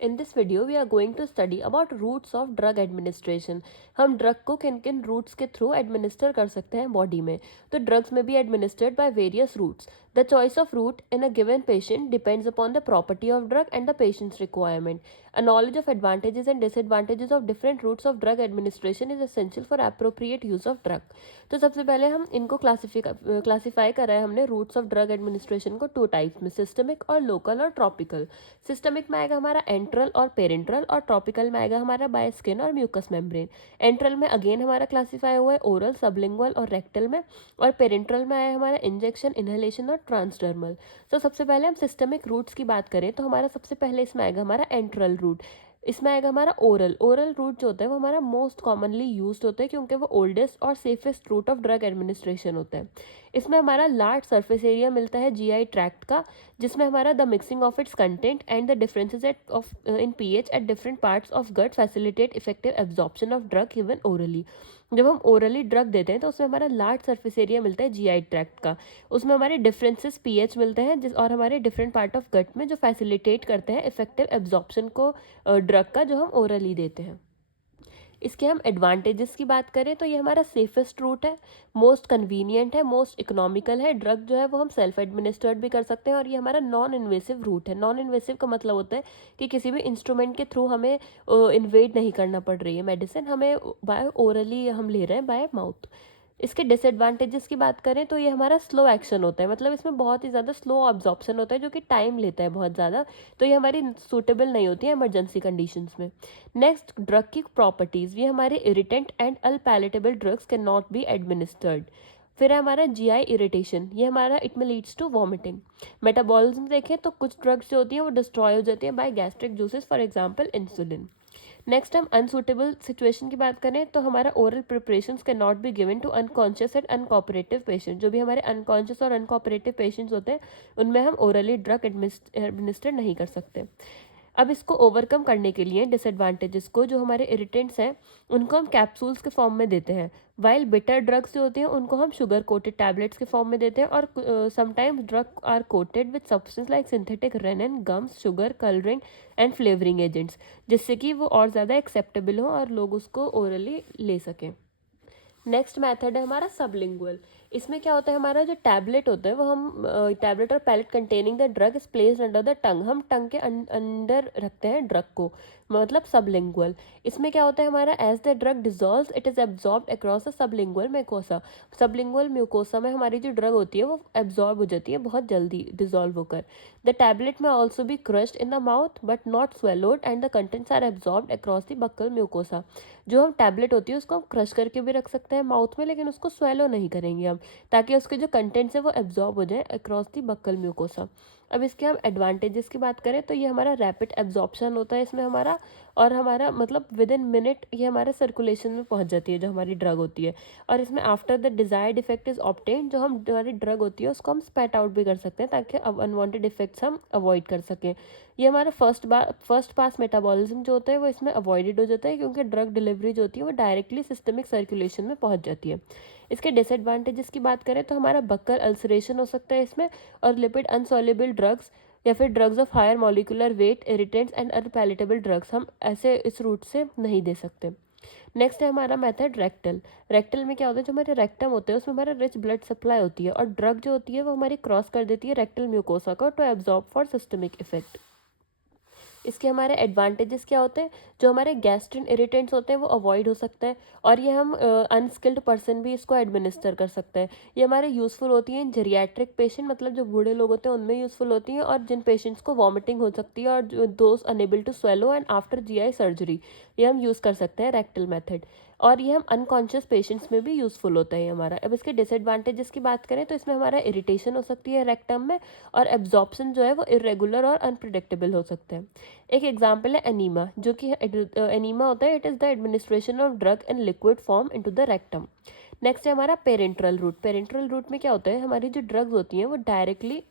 In this video, we are going to study about routes of drug administration. हम drug को किन किन roots के थ्रू एडमिनिस्टर कर सकते हैं बॉडी में. तो drugs may be administered by various routes. The choice of route in a given patient depends upon the property of drug and the patient's requirement. A knowledge of advantages and disadvantages of different routes of drug administration is essential for appropriate use of drug. तो सबसे पहले हम इनको classify करा है हमने roots of drug administration को two types में, सिस्टमिक और लोकल और ट्रॉपिकल. सिस्टमिक में आएगा हमारा एंट्रल और पेरेंट्रल, और ट्रॉपिकल में आएगा हमारा बाय स्किन और म्यूकस मेम्ब्रेन. एंट्रल में अगेन हमारा क्लासीफाई हुआ है ओरल, सबलिंगुअल और रेक्टल में, और पेरेंट्रल में आया हमारा इंजेक्शन, इनहेलेशन और ट्रांसडर्मल. तो सबसे पहले हम सिस्टमिक रूट्स की बात करें तो हमारा सबसे पहले इसमें आएगा हमारा एंट्रल रूट. इसमें आएगा हमारा ओरल. ओरल रूट जो होता है वो हमारा मोस्ट कॉमनली यूज्ड होता है क्योंकि वो ओल्डेस्ट और safest route of drug administration होता है. इसमें हमारा लार्ज सरफेस एरिया मिलता है जीआई ट्रैक्ट का, जिसमें हमारा the mixing of its content and the differences at of in pH at different parts of gut facilitate effective absorption of drug given orally. जब हम ओरली ड्रग देते हैं तो उसमें हमारा लार्ज सरफेस एरिया मिलता है जीआई ट्रैक्ट का. उसमें हमारे डिफरेंसेस पीएच मिलते हैं जिस और हमारे डिफरेंट पार्ट ऑफ गट में जो फैसिलिटेट करते हैं इफेक्टिव एब्जॉर्प्शन को ड्रग का जो हम ओरली देते हैं. इसके हम एडवांटेजेस की बात करें तो ये हमारा सेफेस्ट रूट है, मोस्ट कन्वीनियंट है, मोस्ट इकोनॉमिकल है. ड्रग जो है वो हम सेल्फ एडमिनिस्टर्ड भी कर सकते हैं, और ये हमारा नॉन इन्वेसिव रूट है. नॉन इन्वेसिव का मतलब होता है कि किसी भी इंस्ट्रूमेंट के थ्रू हमें इन्वेड नहीं करना पड़ रही है मेडिसिन, हमें बाय ओरली हम ले रहे हैं बाय माउथ. इसके डिसएडवांटेजेस की बात करें तो ये हमारा स्लो एक्शन होता है, मतलब इसमें बहुत ही ज़्यादा स्लो ऑब्जॉर्प्शन होता है जो कि टाइम लेता है बहुत ज़्यादा, तो ये हमारी सूटेबल नहीं होती है इमरजेंसी कंडीशंस में. नेक्स्ट, ड्रग की प्रॉपर्टीज़. ये हमारे irritant and unpalatable drugs can not be administered. फिर है हमारा जीआई इरिटेशन. ये हमारा इट में लीड्स टू वॉमिटिंग. मेटाबॉलिज्म देखें तो कुछ ड्रग्स जो होती हैं वो डिस्ट्रॉय हो जाती है by gastric juices, for example insulin. Next, हम अनसूटेबल सिचुएशन की बात करें तो हमारा oral preparations can not be given to unconscious and uncooperative patient. जो भी हमारे अनकॉन्शियस और अनकोऑपरेटिव पेशेंट्स होते हैं उनमें हम ओरली ड्रग एडमिनिस्टर नहीं कर सकते. अब इसको ओवरकम करने के लिए डिसएडवांटेजेस को, जो हमारे इरिटेंट्स हैं उनको हम कैप्सूल्स के फॉर्म में देते हैं, वाइल बिटर ड्रग्स जो होती हैं उनको हम शुगर कोटेड टैबलेट्स के फॉर्म में देते हैं, और sometimes drug are coated with substance like synthetic resin, gums, sugar, colouring and flavouring agents, जिससे कि वो और ज़्यादा एक्सेप्टेबल हो और लोग उसको ओरली ले सकें. नेक्स्ट मेथड है हमारा सबलिंगुअल. इसमें क्या होता है, हमारा जो टैबलेट होता है वो हम टैबलेट और pellet containing the drug is placed under the tongue. हम टंग के अंदर रखते हैं ड्रग को, मतलब सबलिंगुअल. इसमें क्या होता है हमारा, as the drug dissolves it is absorbed across the sublingual mucosa. Sublingual mucosa में हमारी जो ड्रग होती है वो एब्जॉर्ब हो जाती है बहुत जल्दी डिजॉल्व होकर. The tablet may also be crushed in the mouth but not swallowed and the contents are absorbed across the buccal mucosa. जो हम टैबलेट होती है उसको हम क्रश करके भी रख सकते हैं माउथ में, लेकिन उसको स्वेलो नहीं करेंगे हम, ताकि उसके जो कंटेंट्स है वो एब्जॉर्ब हो जाए अक्रॉस दी बक्कल म्यूकोसा. अब इसके हम एडवांटेजेस की बात करें तो ये हमारा रैपिड एब्जॉर्प्शन होता है इसमें हमारा, और हमारा मतलब विद इन मिनट ये हमारे सर्कुलेशन में पहुंच जाती है जो हमारी ड्रग होती है. और इसमें after the desired effect is obtain, जो हम हमारी ड्रग होती है उसको हम स्पैट आउट भी कर सकते हैं ताकि अनवांटेड इफेक्ट्स हम अवॉइड कर सकें. ये हमारा फर्स्ट पास मेटाबॉलिज्म जो होता है वो इसमें अवॉइडेड हो जाता है क्योंकि ड्रग डिलीवरी जो होती है वो डायरेक्टली सिस्टमिक सर्कुलेशन में पहुंच जाती है. इसके डिसएडवांटेजेस की बात करें तो हमारा बक्कल अल्सरेशन हो सकता है इसमें, और लिपिड अनसॉल्युबल ड्रग्स या फिर drugs of higher molecular weight, irritants and unpalatable drugs हम ऐसे इस रूट से नहीं दे सकते. नेक्स्ट है हमारा मेथड रेक्टल. रेक्टल में क्या होता है, जो हमारे रेक्टम होते हैं उसमें हमारा रिच ब्लड सप्लाई होती है, और ड्रग जो होती है वो हमारी क्रॉस कर देती है रेक्टल म्यूकोसा को to absorb for systemic effect. इसके हमारे एडवांटेजेस क्या होते हैं, जो हमारे गैस्ट्रिन इरिटेंट्स होते हैं वो अवॉइड हो सकते हैं, और ये हम अनस्किल्ड पर्सन भी इसको एडमिनिस्टर कर सकते हैं. ये हमारे यूज़फुल होती हैं जेरियाट्रिक पेशेंट, मतलब जो बूढ़े लोग होते हैं उनमें यूज़फुल होती हैं, और जिन पेशेंट्स को वॉमिटिंग हो सकती है और जो those unable to swallow and after GI surgery, ये हम यूज़ कर सकते हैं रेक्टल मेथड. और ये हम अनकॉन्शियस पेशेंट्स में भी यूज़फुल होता है हमारा. अब इसके डिसएडवांटेजेस की बात करें तो इसमें हमारा इरिटेशन हो सकती है रेक्टम में, और एब्जॉर्प्शन जो है वो इरेगुलर और अनप्रिडिक्टेबल हो सकते हैं. एक एग्जाम्पल है एनीमा, जो कि एनीमा होता है, it is the administration of drug in liquid form into the rectum. Next है हमारा पेरेंट्रल रूट. पेरेंट्रल रूट में क्या होता है, हमारी जो ड्रग्स होती हैं वो डायरेक्टली